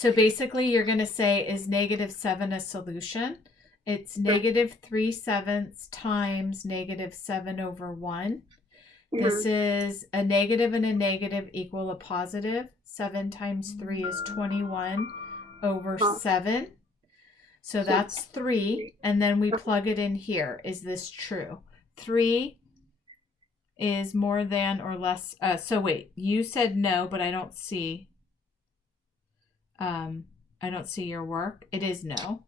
So basically you're going to say, is -7 a solution? It's -3/7 times -7/1. This is a negative and a negative equal a positive. 7 times 3 is 21/7. So that's 3. And then we plug it in here. Is this true? 3 is more than or less. So wait, you said no, but I don't see. I don't see your work. It is no.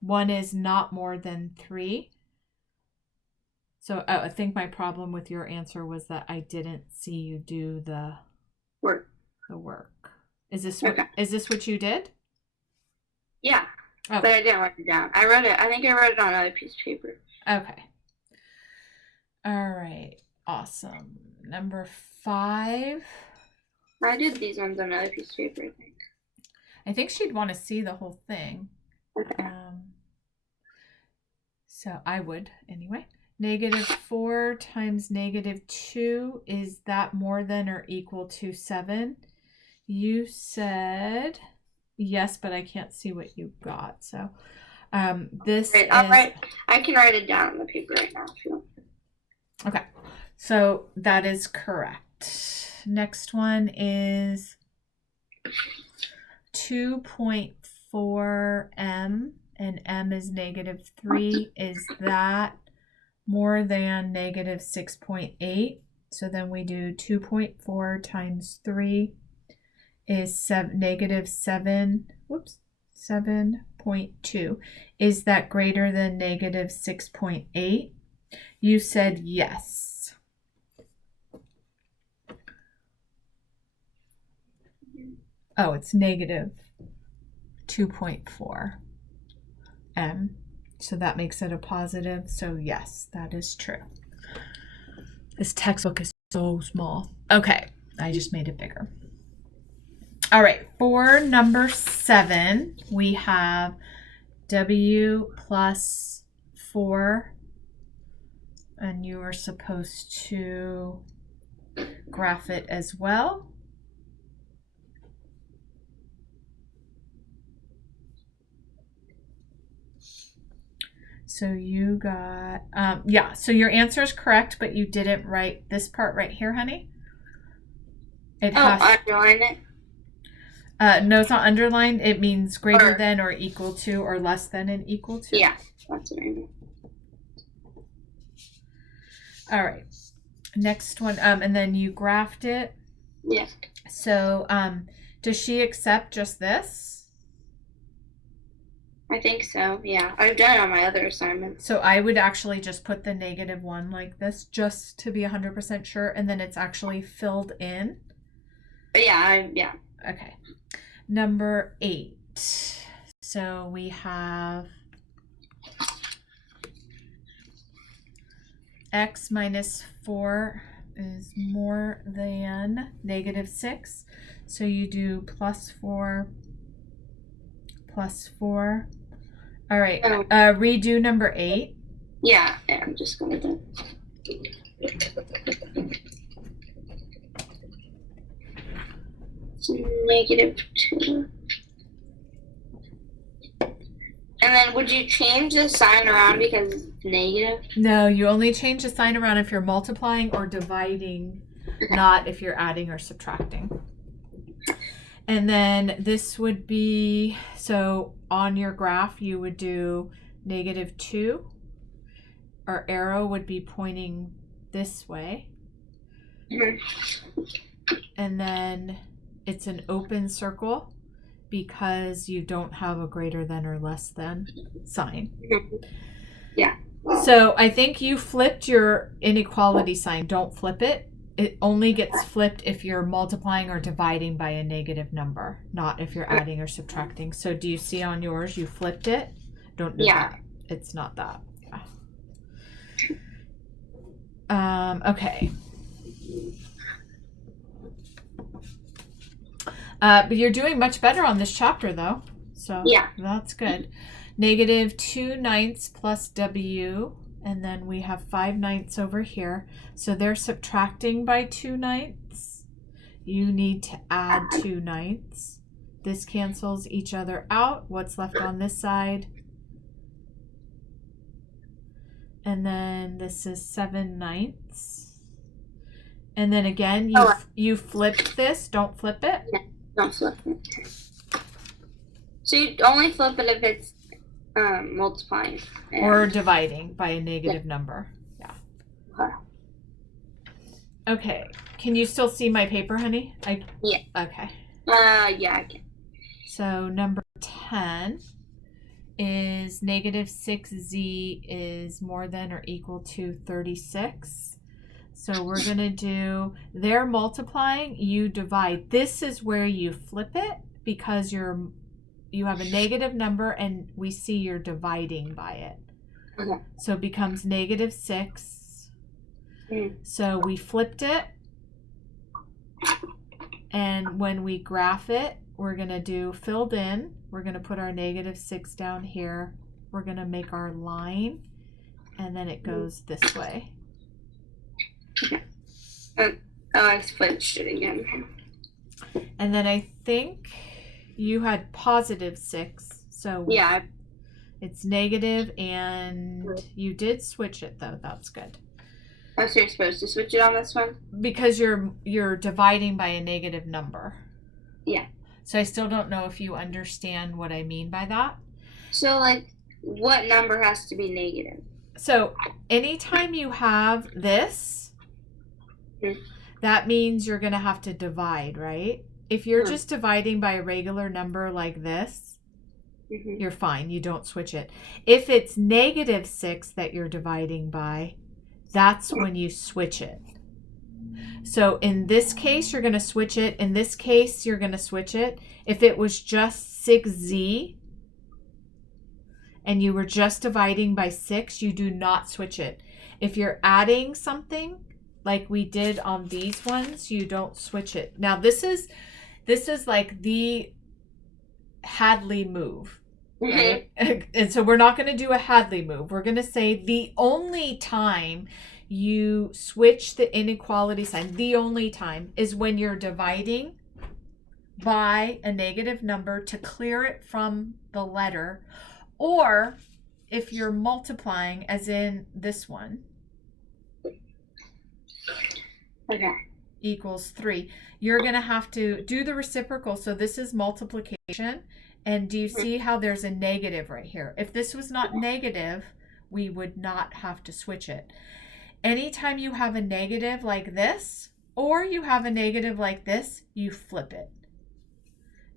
1 is not more than 3. So I think my problem with your answer was that I didn't see you do the work. Is this what you did? Yeah. Okay. But I didn't write it down. I think I wrote it on another piece of paper. Okay. All right. Awesome. Number 5. I did these ones on another piece of paper, I think. I think she'd want to see the whole thing. Okay. So I would anyway. -4 times -2, is that more than or equal to 7? You said yes, but I can't see what you got. So this is... I can write it down on the paper right now if you want. Okay. So that is correct. Next one is 2.4 m, and m is -3. Is that more than -6.8? So then we do 2.4 times 3 is -7.2. Is that greater than -6.8? You said yes. Oh, it's -2.4 m. So that makes it a positive. So yes, that is true. This textbook is so small. Okay, I just made it bigger. All right, for number 7, we have W plus 4. And you are supposed to graph it as well. So you got, so your answer is correct, but you didn't write this part right here, honey. Underline it? No, it's not underlined. It means greater than or equal to or less than and equal to. Yeah, that's what I mean. All right. Next one, and then you graphed it. Yeah. So, does she accept just this? I think so, yeah. I've done it on my other assignments. So I would actually just put the -1 like this, just to be 100% sure, and then it's actually filled in. But yeah. Okay. Number 8. So we have x minus 4 is more than -6. So you do +4, +4. All right. Redo number 8. Yeah, I'm just going to do -2. And then would you change the sign around because it's negative? No, you only change the sign around if you're multiplying or dividing, not if you're adding or subtracting. And then this would be, so on your graph, you would do -2. Our arrow would be pointing this way. And then it's an open circle because you don't have a greater than or less than sign. Yeah. So I think you flipped your inequality sign. Don't flip it. It only gets flipped if you're multiplying or dividing by a negative number, not if you're adding or subtracting. So do you see on yours you flipped it? Don't do that. It's not that. Yeah. Okay. But you're doing much better on this chapter, though. So yeah, that's good. -2/9 plus W, and then we have 5/9 over here. So they're subtracting by 2/9. You need to add 2/9. This cancels each other out. What's left on this side? And then this is 7/9. And then again, you flipped this. Don't flip it. Yeah, don't flip it. So you only flip it if it's multiplying. Or dividing by a negative number. Yeah. Okay. Can you still see my paper, honey? Yeah. Okay. Yeah, I can. So number 10 is -6z is more than or equal to 36. So we're going to do, they're multiplying, you divide. This is where you flip it because you have a negative number and we see you're dividing by it. Okay. So it becomes -6. So we flipped it. And when we graph it, we're going to do filled in. We're going to put our -6 down here. We're going to make our line. And then it goes this way. I switched it again. And then I think you had +6. So yeah, it's negative, and you did switch it though. That's good. Oh, so you're supposed to switch it on this one? Because you're dividing by a negative number. Yeah. So I still don't know if you understand what I mean by that. So like, what number has to be negative? So anytime you have this, that means you're going to have to divide, right? If you're just dividing by a regular number like this, you're fine. You don't switch it. If it's -6 that you're dividing by, that's when you switch it. So in this case, you're going to switch it. In this case, you're going to switch it. If it was just 6z and you were just dividing by 6, you do not switch it. If you're adding something like we did on these ones, you don't switch it. Now this is like the Hadley move. Right? And so we're not going to do a Hadley move. We're going to say the only time you switch the inequality sign, the only time, is when you're dividing by a negative number to clear it from the letter, or if you're multiplying, as in this one, equals 3. You're going to have to do the reciprocal. So this is multiplication. And do you see how there's a negative right here? If this was not negative, we would not have to switch it. Anytime you have a negative like this, or you have a negative like this, you flip it.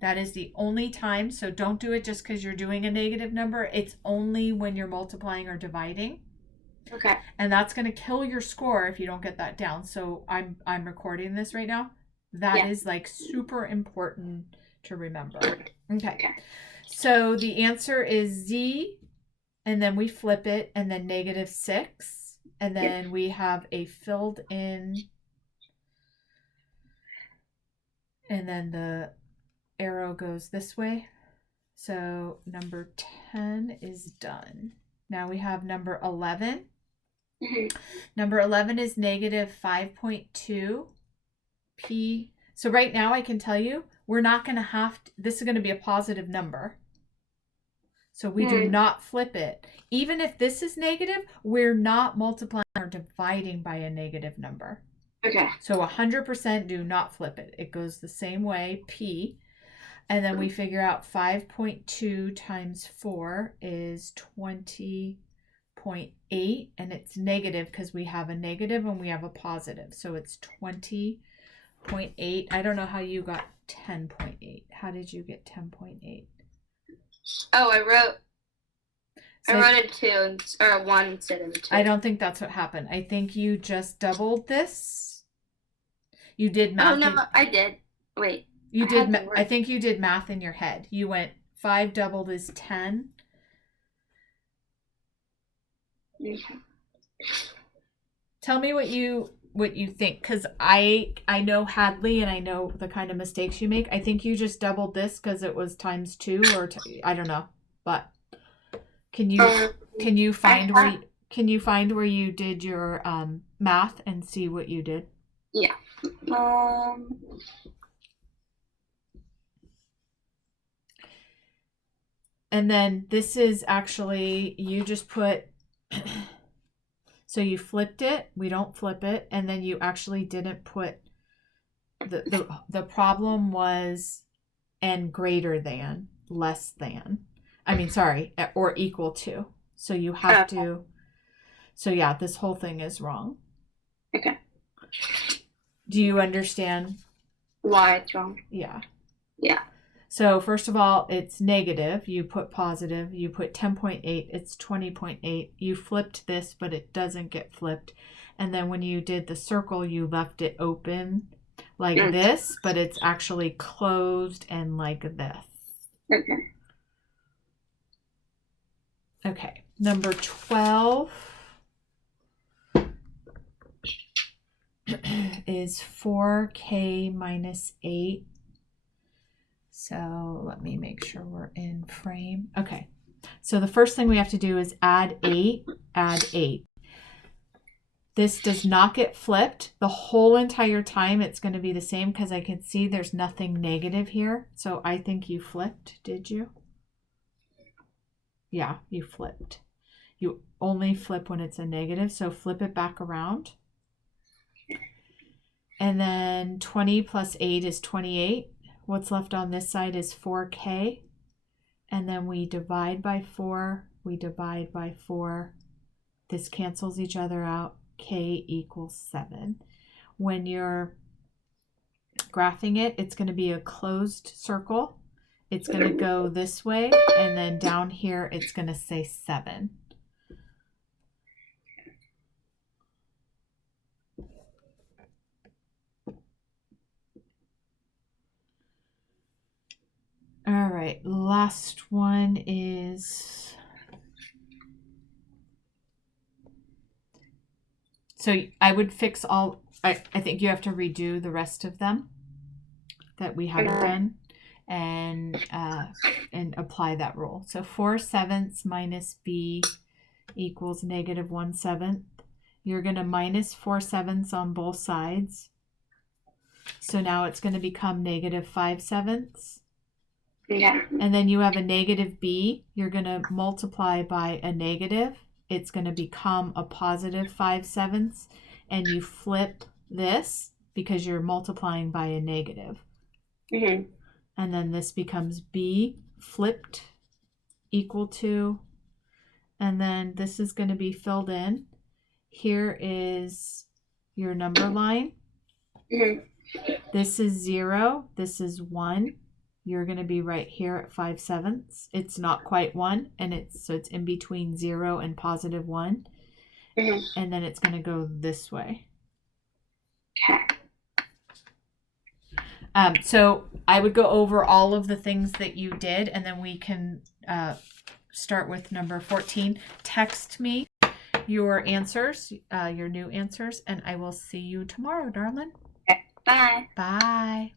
That is the only time. So don't do it just because you're doing a negative number. It's only when you're multiplying or dividing. Okay. And that's going to kill your score if you don't get that down. So I'm recording this right now. That is like super important to remember. Okay. So the answer is z, and then we flip it, and then -6, and then we have a filled in, and then the arrow goes this way. So number 10 is done. Now we have number 11. Number 11 is -5.2 p. So right now I can tell you we're not going to have to, this is going to be a positive number. So we do not flip it. Even if this is negative, we're not multiplying or dividing by a negative number. Okay. So 100% do not flip it. It goes the same way, p. And then we figure out 5.2 times 4 is 20.8, and it's negative because we have a negative and we have a positive. So it's 20.8. I don't know how you got 10.8. How did you get 10.8? Oh, I wrote it 2 or 1 instead of 2. I don't think that's what happened. I think you just doubled this. You did math. Oh no, I did. Wait. You did. I think you did math in your head. You went 5 doubled is 10. Okay. Tell me what you think, because I know Hadley and I know the kind of mistakes you make. I think you just doubled this because it was times 2, or I don't know. But can you find where you did your math and see what you did? Yeah. And then this is actually, you just put, so you flipped it. We don't flip it. And then you actually didn't put, the problem was n greater than, less than. I mean, sorry, or equal to. So you have to, so yeah, this whole thing is wrong. Okay. Do you understand? Why it's wrong? Yeah. Yeah. So first of all, it's negative. You put positive. You put 10.8. It's 20.8. You flipped this, but it doesn't get flipped. And then when you did the circle, you left it open like this, but it's actually closed and like this. Okay. Okay. Number 12 is 4k minus 8. So let me make sure we're in frame. Okay. So the first thing we have to do is add 8, add 8. This does not get flipped the whole entire time. It's going to be the same because I can see there's nothing negative here. So I think you flipped, did you? Yeah, you flipped. You only flip when it's a negative, so flip it back around. And then 20 plus 8 is 28. What's left on this side is 4k. And then we divide by 4. We divide by 4. This cancels each other out. K equals 7. When you're graphing it, it's going to be a closed circle. It's going to go this way. And then down here, it's going to say 7. All right, last one is, so I would fix all, I think you have to redo the rest of them that we haven't done and apply that rule. So 4/7 minus b equals negative 1/7. You're going to minus 4/7 on both sides. So now it's going to become negative 5/7. Yeah. And then you have a negative b. You're going to multiply by a negative. It's going to become a positive 5/7. And you flip this because you're multiplying by a negative. Mm-hmm. And then this becomes b flipped equal to, and then this is going to be filled in. Here is your number line. Mm-hmm. This is 0. This is 1. You're going to be right here at 5/7. It's not quite 1, and it's in between 0 and positive 1. Mm-hmm. And then it's going to go this way. Okay. So I would go over all of the things that you did, and then we can start with number 14. Text me your answers, your new answers, and I will see you tomorrow, darling. Okay. Bye. Bye.